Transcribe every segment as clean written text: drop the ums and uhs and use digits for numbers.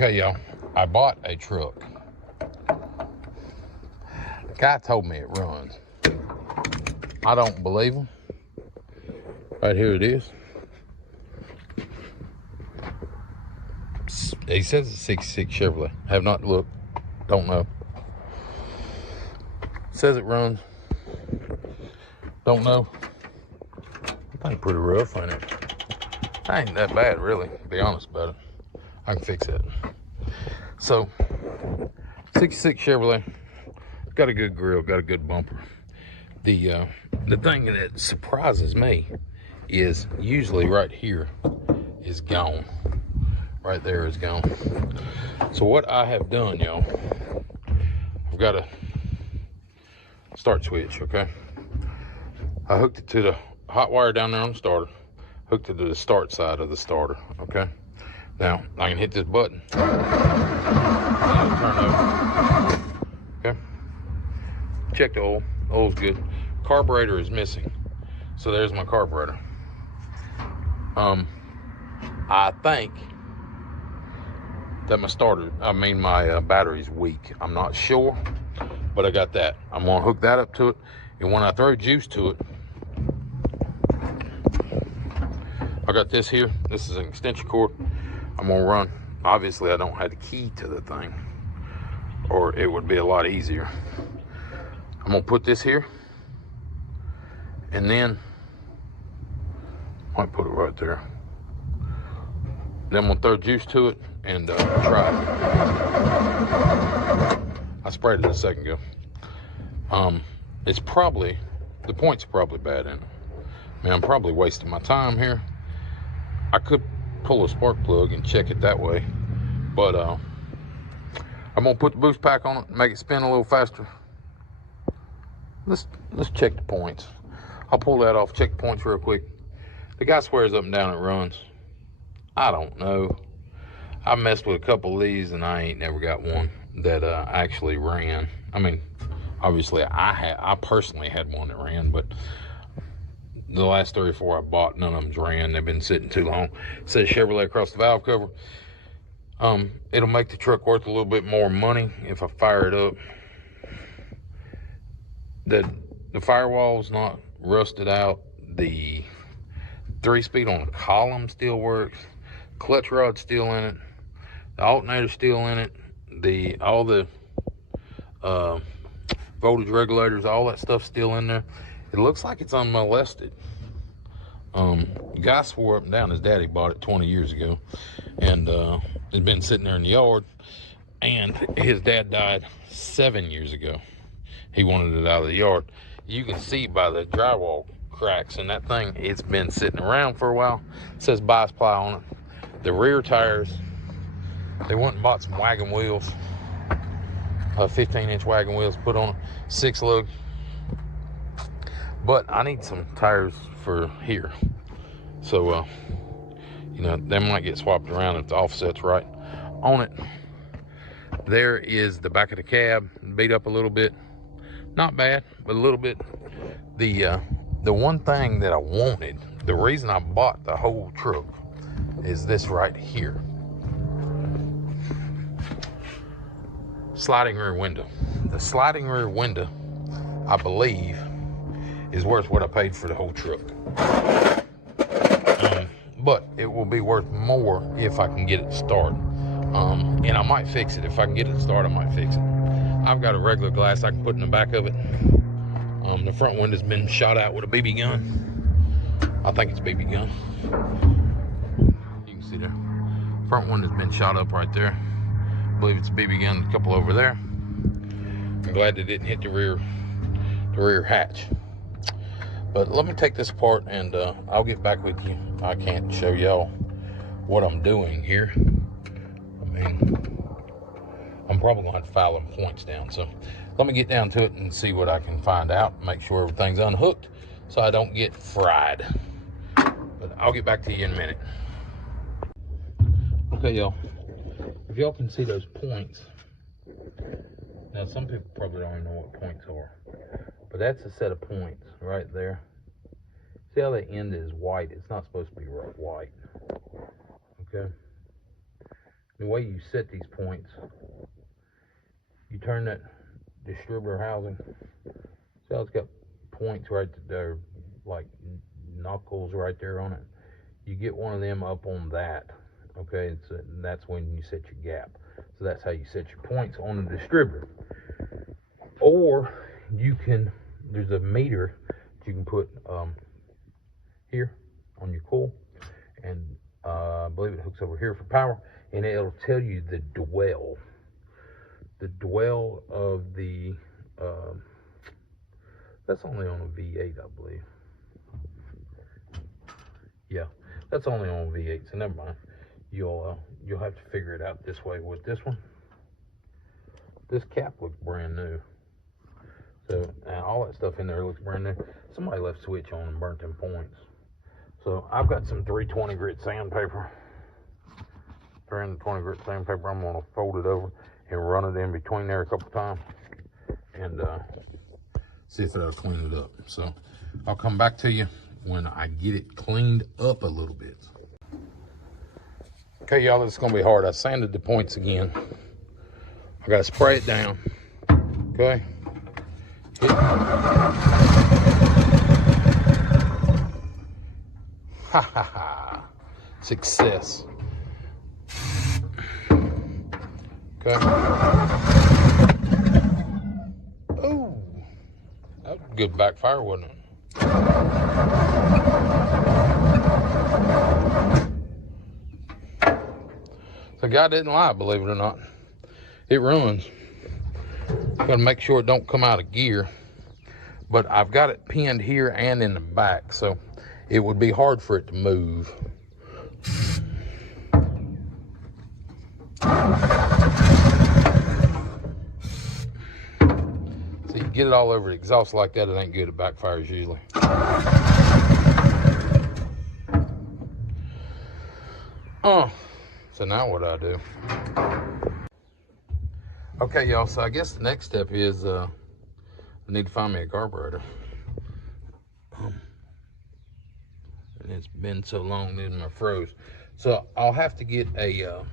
Okay, y'all, I bought a truck. The guy told me it runs. I don't believe him. Right here it is. He says it's a 66 Chevrolet. Have not looked. Don't know. Says it runs. Don't know. I think pretty rough, ain't it? Ain't that bad, really, to be honest about it. I can fix it. So, 66 Chevrolet. Got a good grill, got a good bumper. The thing that surprises me is usually right here is gone. Right there is gone. So what I have done, y'all, I've got a start switch, okay? I hooked it to the hot wire down there on the starter, hooked it to the start side of the starter, okay? Now, I can hit this button, and it'll turn over, okay? Check the oil, oil's good. Carburetor is missing, so there's my carburetor. I think that my battery's weak. I'm not sure, but I got that. I'm gonna hook that up to it, and when I throw juice to it, I got this here. This is an extension cord. I'm gonna run. Obviously, I don't have the key to the thing, or it would be a lot easier. I'm gonna put this here, and then might put it right there. Then I'm gonna throw juice to it and try it. I sprayed it a second ago. It's probably, the point's probably bad in it. I mean, I'm probably wasting my time here. I could pull a spark plug and check it that way, but I'm gonna put the boost pack on it and make it spin a little faster. Let's check the points. I'll pull that off, check the points real quick. The guy swears up and down it runs. I don't know. I messed with a couple of these and I ain't never got one that actually ran. I mean, obviously I personally had one that ran, but the last 3 or 4 I bought, none of them's ran. They've been sitting too long. It says Chevrolet across the valve cover. It'll make the truck worth a little bit more money if I fire it up. The firewall's not rusted out. The 3-speed on the column still works. Clutch rod's still in it. The alternator's still in it. All the voltage regulators, all that stuff's still in there. It looks like it's unmolested. The guy swore up and down his daddy bought it 20 years ago, and it's been sitting there in the yard, and his dad died 7 years ago. He wanted it out of the yard. You can see by the drywall cracks in that thing, it's been sitting around for a while. It says bias ply on it. The rear tires, they went and bought some wagon wheels, 15-inch wagon wheels, put on it, 6 lug. But I need some tires for here, so you know, they might get swapped around if the offset's right on it. There is the back of the cab, beat up a little bit, not bad, but a little bit. The one thing that I wanted, the reason I bought the whole truck, is this right here. Sliding rear window. The sliding rear window, I believe, is worth what I paid for the whole truck. But it will be worth more if I can get it started. And I might fix it. If I can get it started, I might fix it. I've got a regular glass I can put in the back of it. The front window's been shot out with a BB gun. I think it's BB gun. You can see there. Front window's been shot up right there. I believe it's a BB gun, a couple over there. I'm glad they didn't hit the rear hatch. But let me take this apart and I'll get back with you. I can't show y'all what I'm doing here. I mean, I'm probably gonna have to file them points down. So let me get down to it and see what I can find out. Make sure everything's unhooked so I don't get fried. But I'll get back to you in a minute. Okay, y'all. If y'all can see those points. Now, some people probably don't even know what points are. But that's a set of points right there. See how the end is white? It's not supposed to be white. Okay. the way you set these points, you turn that distributor housing, so it's got points right there, like knuckles right there on it. You get one of them up on that, okay? That's when you set your gap. So that's how you set your points on the distributor. Or you can, there's a meter that you can put here on your coil, and I believe it hooks over here for power, and it'll tell you the dwell of the that's only on a V8, I believe. Yeah, that's only on V8, so never mind. You'll have to figure it out this way with this one. This cap looks brand new, so all that stuff in there looks brand new. Somebody left switch on and burnt them points. So I've got some 320 grit sandpaper. 320 grit sandpaper. I'm gonna fold it over and run it in between there a couple times, and see if it'll clean it up. So I'll come back to you when I get it cleaned up a little bit. Okay, y'all, this is gonna be hard. I sanded the points again. I gotta spray it down. Okay. Ha ha ha. Success. Okay. Oh, that was a good backfire, wasn't it? The guy didn't lie, believe it or not. It runs. Gotta make sure it don't come out of gear. But I've got it pinned here and in the back, so it would be hard for it to move. So you get it all over the exhaust like that, it ain't good. It backfires usually. So now what do I do? Okay, y'all, so I guess the next step is I need to find me a carburetor. And it's been so long that I froze. So I'll have to get a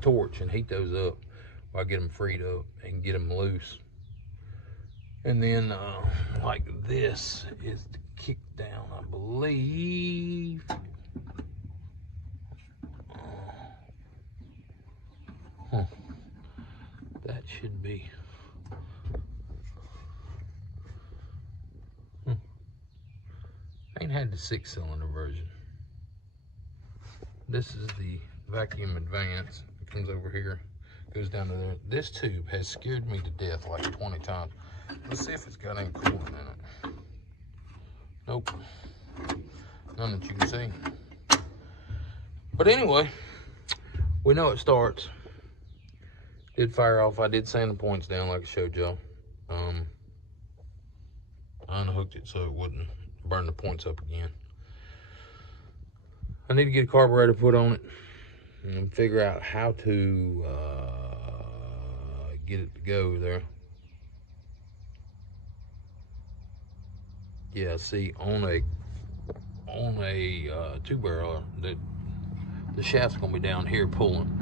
torch and heat those up while I get them freed up and get them loose. And then like this is the kick down, I believe. That should be. I ain't had the 6-cylinder version. This is the vacuum advance. It comes over here, goes down to there. This tube has scared me to death like 20 times. Let's see if it's got any coolant in it. Nope. None that you can see. But anyway, we know it starts. Did fire off. I did sand the points down like I showed y'all. I unhooked it so it wouldn't burn the points up again. I need to get a carburetor put on it and figure out how to get it to go there. Yeah, see, on a 2-barrel, the shaft's gonna be down here pulling.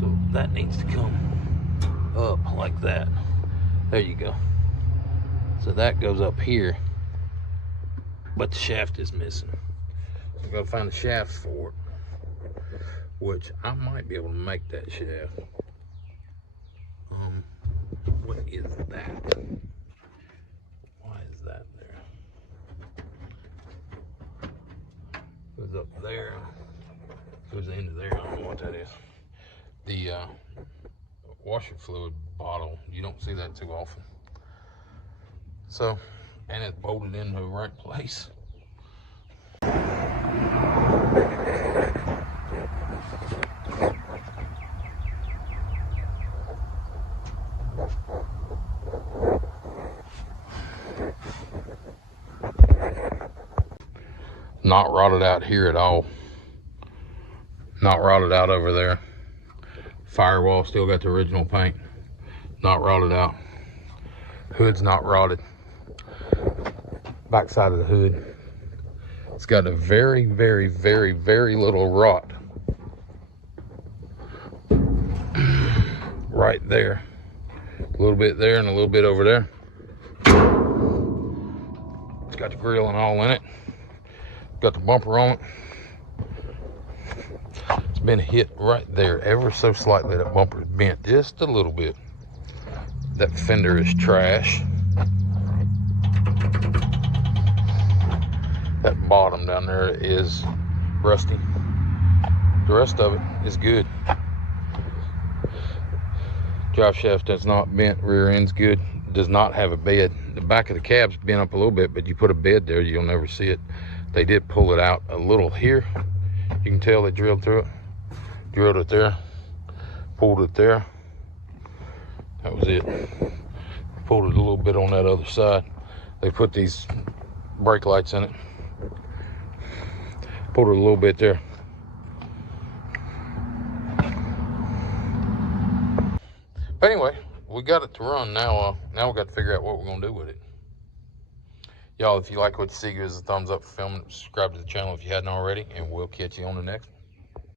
So that needs to come up like that. There you go. So that goes up here, but the shaft is missing. So I've got to find the shaft for it, which I might be able to make that shaft. What is that? Why is that there? Goes up there, goes into there. I don't know what that is. The washer fluid bottle, you don't see that too often. So, and it's bolted into the right place. Not rotted out here at all. Not rotted out over there. Firewall still got the original paint. Not rotted out. Hood's not rotted. Backside of the hood, it's got a very, very, very, very little rot right there. A little bit there and a little bit over there. It's got the grill and all in it. Got the bumper on it. It's been hit right there ever so slightly. That bumper is bent just a little bit. That fender is trash. That bottom down there is rusty. The rest of it is good. Drive shaft that's not bent, rear end's good. Does not have a bed. The back of the cab's bent up a little bit, but you put a bed there, you'll never see it. They did pull it out a little here. You can tell they drilled through it. Drilled it there, pulled it there. That was it. Pulled it a little bit on that other side. They put these brake lights in it. Pulled it a little bit there. But anyway, we got it to run now. Now we got to figure out what we're gonna do with it. Y'all, if you like what you see, give us a thumbs up for filming. Subscribe to the channel if you hadn't already, and we'll catch you on the next one.